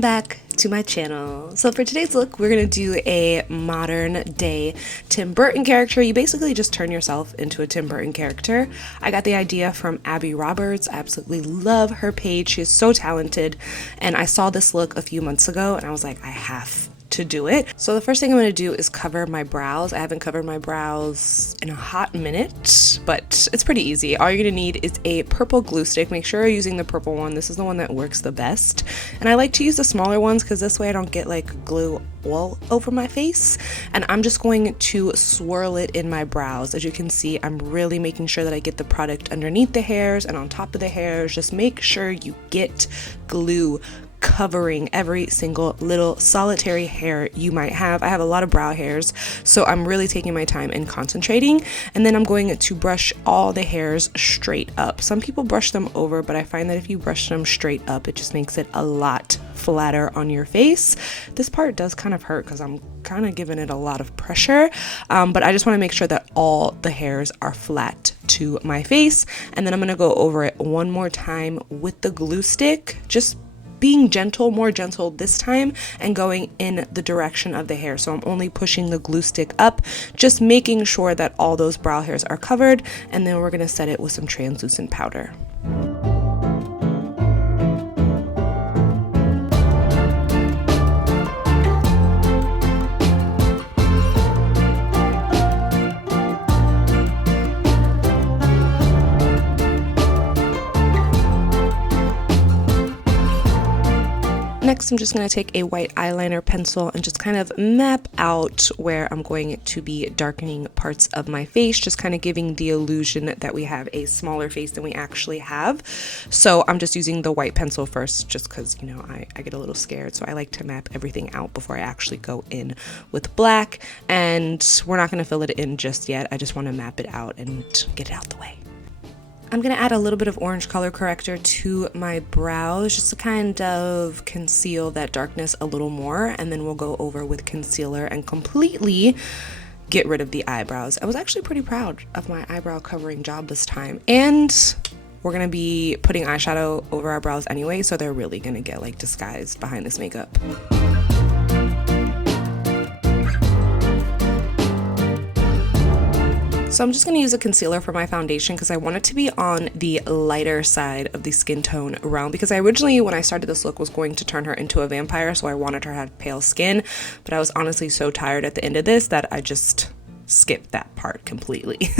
Welcome back to my channel. So for today's look, we're gonna do a modern day Tim Burton character. You basically just turn yourself into a Tim Burton character. I got the idea from Abby Roberts. I absolutely love her page. She is so talented. And I saw this look a few months ago and I was like, I have to do it. So the first thing I'm going to do is cover my brows. I haven't covered my brows in a hot minute, but it's pretty easy. All you're going to need is a purple glue stick. Make sure you're using the purple one. This is the one that works the best. And I like to use the smaller ones because this way I don't get like glue all over my face. And I'm just going to swirl it in my brows. As you can see, I'm really making sure that I get the product underneath the hairs and on top of the hairs. Just make sure you get glue covering every single little solitary hair you might have. I have a lot of brow hairs, so I'm really taking my time and concentrating. And then I'm going to brush all the hairs straight up. Some people brush them over, but I find that if you brush them straight up, it just makes it a lot flatter on your face. This part does kind of hurt because I'm kind of giving it a lot of pressure, but I just want to make sure that all the hairs are flat to my face. And then I'm going to go over it one more time with the glue stick, just being gentle, more gentle this time, and going in the direction of the hair. So I'm only pushing the glue stick up, just making sure that all those brow hairs are covered, and then we're gonna set it with some translucent powder. Next, I'm just going to take a white eyeliner pencil and just kind of map out where I'm going to be darkening parts of my face, just kind of giving the illusion that we have a smaller face than we actually have. So I'm just using the white pencil first, just because, you know, I get a little scared. So I like to map everything out before I actually go in with black. And we're not going to fill it in just yet. I just want to map it out and get it out the way. I'm going to add a little bit of orange color corrector to my brows just to kind of conceal that darkness a little more, and then we'll go over with concealer and completely get rid of the eyebrows. I was actually pretty proud of my eyebrow covering job this time, and we're going to be putting eyeshadow over our brows anyway, so they're really going to get like disguised behind this makeup. So I'm just going to use a concealer for my foundation because I want it to be on the lighter side of the skin tone realm, because I originally, when I started this look, was going to turn her into a vampire, so I wanted her to have pale skin, but I was honestly so tired at the end of this that I just skipped that part completely.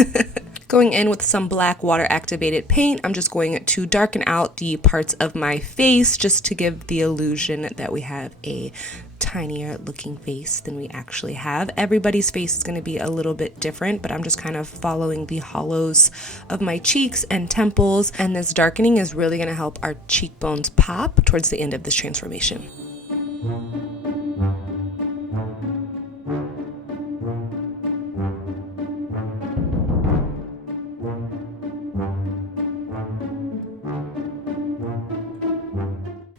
Going in with some black water activated paint, I'm just going to darken out the parts of my face just to give the illusion that we have a tinier looking face than we actually have. Everybody's face is going to be a little bit different, but I'm just kind of following the hollows of my cheeks and temples, and this darkening is really going to help our cheekbones pop towards the end of this transformation.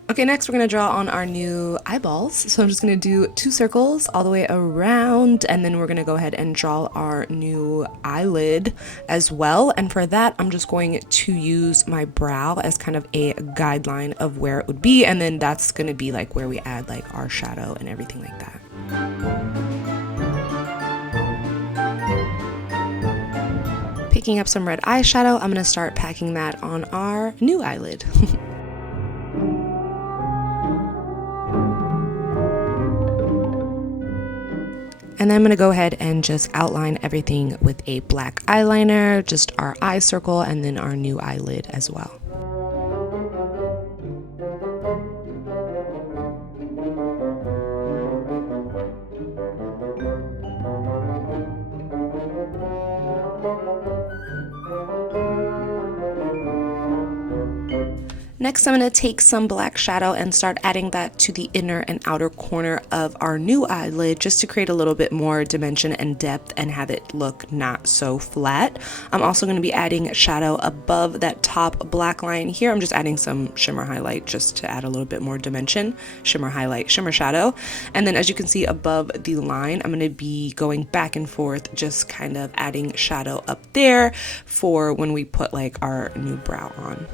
Okay, next we're going to draw on our new eyeballs. So I'm just going to do 2 circles all the way around, and then we're going to go ahead and draw our new eyelid as well. And for that, I'm just going to use my brow as kind of a guideline of where it would be, and then that's going to be like where we add like our shadow and everything like that. Picking up some red eyeshadow, I'm going to start packing that on our new eyelid. And then I'm going to go ahead and just outline everything with a black eyeliner, just our eye circle and then our new eyelid as well. Next, I'm going to take some black shadow and start adding that to the inner and outer corner of our new eyelid just to create a little bit more dimension and depth and have it look not so flat. I'm also going to be adding shadow above that top black line here. I'm just adding some shimmer highlight just to add a little bit more dimension. Shimmer highlight, shimmer shadow. And then as you can see above the line, I'm going to be going back and forth, just kind of adding shadow up there for when we put like our new brow on.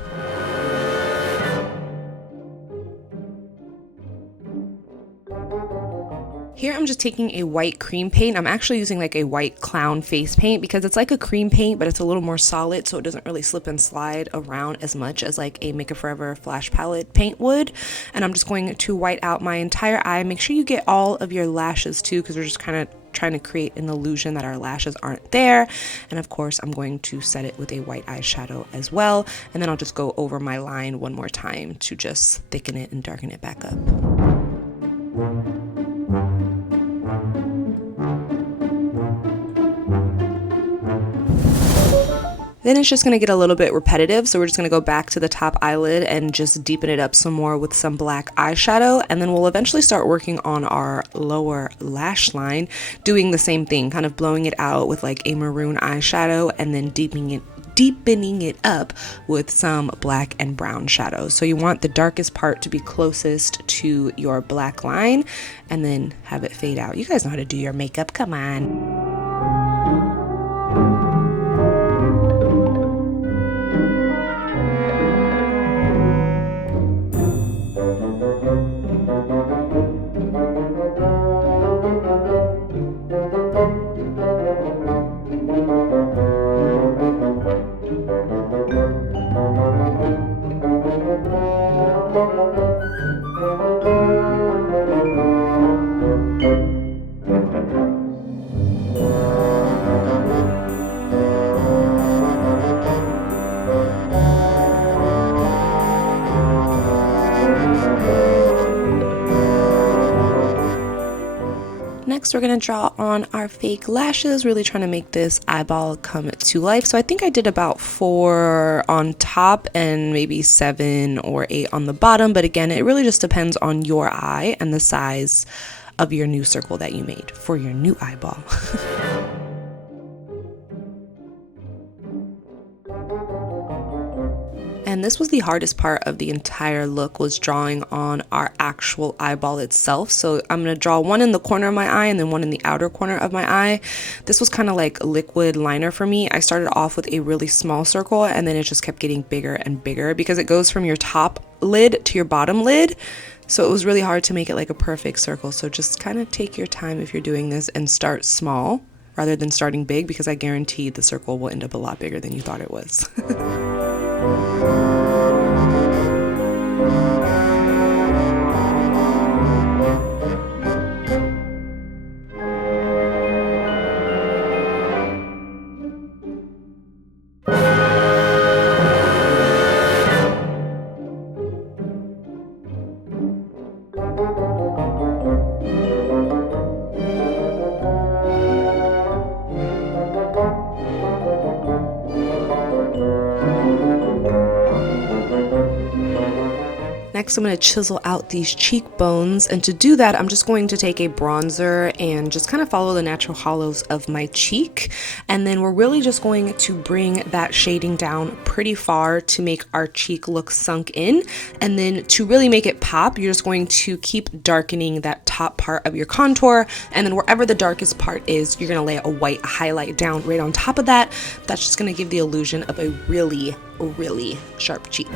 Here I'm just taking a white cream paint. I'm actually using like a white clown face paint because it's like a cream paint, but it's a little more solid, so it doesn't really slip and slide around as much as like a Make Up Forever Flash Palette paint would. And I'm just going to white out my entire eye. Make sure you get all of your lashes too, because we're just kind of trying to create an illusion that our lashes aren't there. And of course I'm going to set it with a white eyeshadow as well, and then I'll just go over my line one more time to just thicken it and darken it back up. Then it's just going to get a little bit repetitive, so we're just going to go back to the top eyelid and just deepen it up some more with some black eyeshadow, and then we'll eventually start working on our lower lash line, doing the same thing, kind of blowing it out with like a maroon eyeshadow and then deepening it up with some black and brown shadows. So you want the darkest part to be closest to your black line and then have it fade out. You guys know how to do your makeup, come on. Next, we're going to draw on our fake lashes, really trying to make this eyeball come to life. So I think I did about 4 on top and maybe 7 or 8 on the bottom. But again, it really just depends on your eye and the size of your new circle that you made for your new eyeball. And this was the hardest part of the entire look, was drawing on our actual eyeball itself. So I'm going to draw one in the corner of my eye and then one in the outer corner of my eye. This was kind of like liquid liner for me. I started off with a really small circle and then it just kept getting bigger and bigger because it goes from your top lid to your bottom lid. So it was really hard to make it like a perfect circle. So just kind of take your time if you're doing this and start small rather than starting big, because I guarantee the circle will end up a lot bigger than you thought it was. Next, I'm going to chisel out these cheekbones, and to do that I'm just going to take a bronzer and just kind of follow the natural hollows of my cheek, and then we're really just going to bring that shading down pretty far to make our cheek look sunk in. And then to really make it pop, you're just going to keep darkening that top part of your contour, and then wherever the darkest part is, you're going to lay a white highlight down right on top of that. That's just going to give the illusion of a really sharp cheek.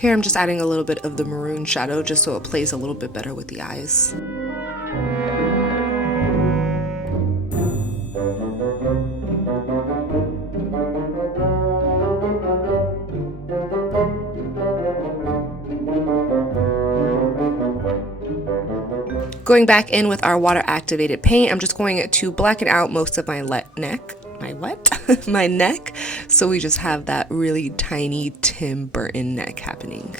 Here I'm just adding a little bit of the maroon shadow just so it plays a little bit better with the eyes. Going back in with our water activated paint, I'm just going to blacken out most of my neck. My neck, so we just have that really tiny Tim Burton neck happening.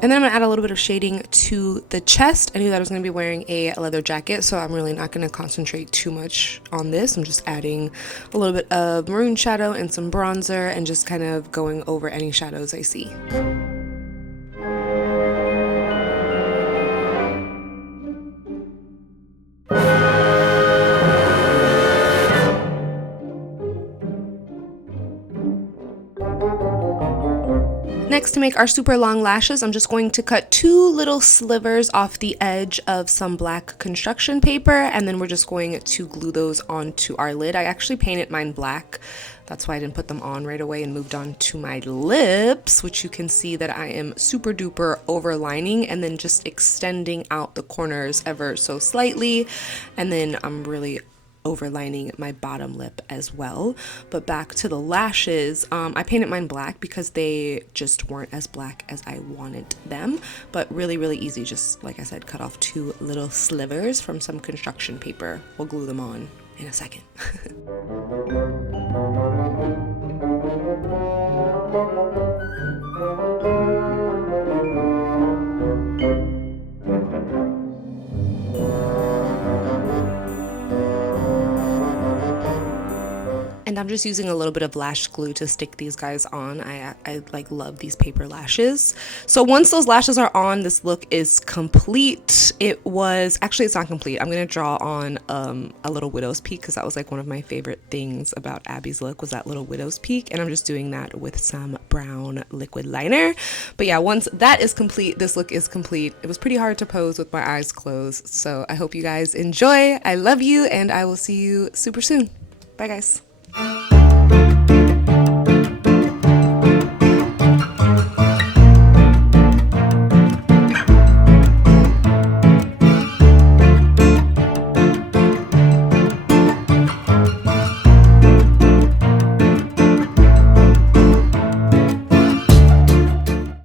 And then I'm gonna add a little bit of shading to the chest. I knew that I was gonna be wearing a leather jacket, so I'm really not gonna concentrate too much on this. I'm just adding a little bit of maroon shadow and some bronzer and just kind of going over any shadows I see. next, to make our super long lashes, I'm just going to cut 2 little slivers off the edge of some black construction paper, and then we're just going to glue those onto our lid. I actually painted mine black. That's why I didn't put them on right away and moved on to my lips, which you can see that I am super duper overlining and then just extending out the corners ever so slightly. And then I'm really overlining my bottom lip as well. But back to the lashes, I painted mine black because they just weren't as black as I wanted them, but really, really easy. Just like I said, cut off 2 little slivers from some construction paper. We'll glue them on in a second. And I'm just using a little bit of lash glue to stick these guys on. I like love these paper lashes. So once those lashes are on, this look is complete. It was, actually it's not complete. I'm gonna draw on a little widow's peak because that was like one of my favorite things about Abby's look, was that little widow's peak. And I'm just doing that with some brown liquid liner. But yeah, once that is complete, this look is complete. It was pretty hard to pose with my eyes closed. So I hope you guys enjoy. I love you, and I will see you super soon. Bye guys.